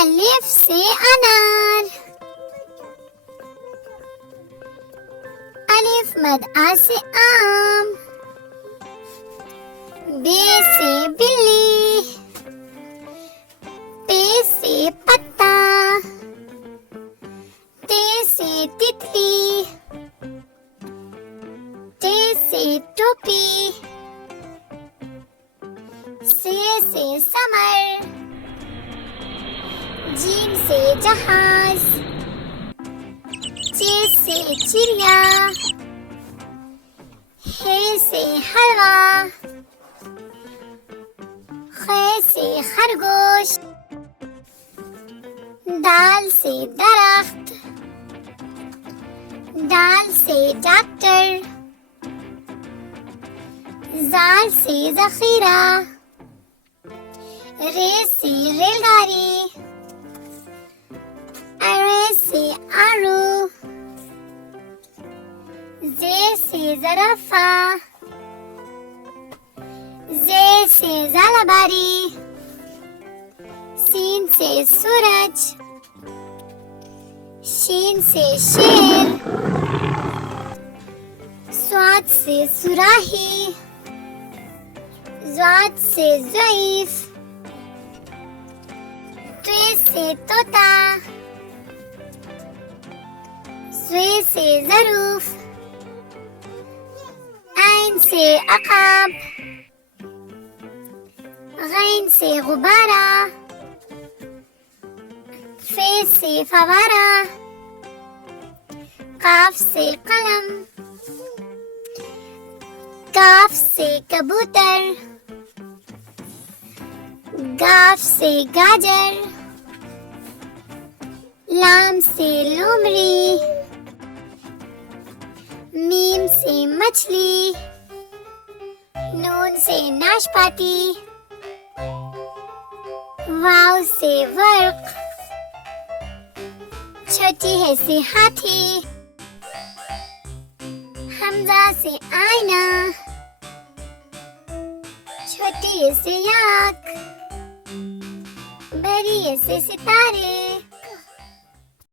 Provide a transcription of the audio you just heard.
अलिफ से अनार, अलिफ मद आ से आम, बे से बिल्ली, पे से पत्ता, ते से तितली, ते से टोपी, से समर, जीम से जहाज, चे से चिड़िया, हे से हलवा, खे से खरगोश, दाल से दरख्त, दाल से डॉक्टर, जाल से जखीरा, रे से रेलगाड़ी, अरे से आरू, जे से ज़राफ़ा, जे से ज़ालाबारी, सीन से सूरज, शीन से शेर, स्वाद से सुराही, ज़ाद से ज़ईफ़, त्वे से तोता, ज़े से ज़रूफ, ऐन से अक़ाब, गैन से गुब्बारा, फे से फवारा, काफ से कलम, काफ से कबूतर, गाफ से गाजर, लाम से लोमड़ी, मीम से मछली, नून से नाशपाती, वाव से वर्क, छोटी है से हाथी, हमजा से आईना, छोटी है से याक, बड़ी है से सितारे,